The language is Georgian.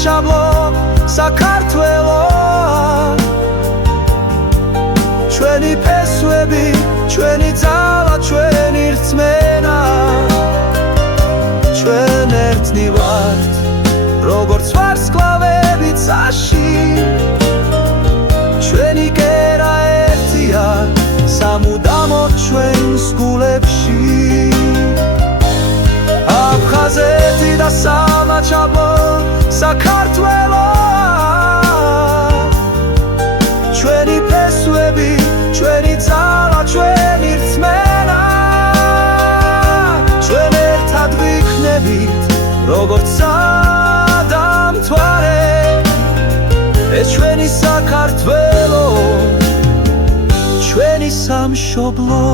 სამაჩაბლო საქართველოა ჩვენი ფესვები, ჩვენი ძალა, ჩვენი რწმენა ჩვენ ერთნი ვართ როგორც ვარსკვლავები ცაში ჩვენი კერა ერთია სამუდამოდ ჩვენს გულებში აფხაზეთი და სამაჩაბლო საქართველოა ჩვენი ფესვები, ჩვენი ძალა, ჩვენი რწმენა ჩვენ ერთად ვიქნებით როგორც ადამთვარე ეს ჩვენი საქართველო ჩვენი სამშობლო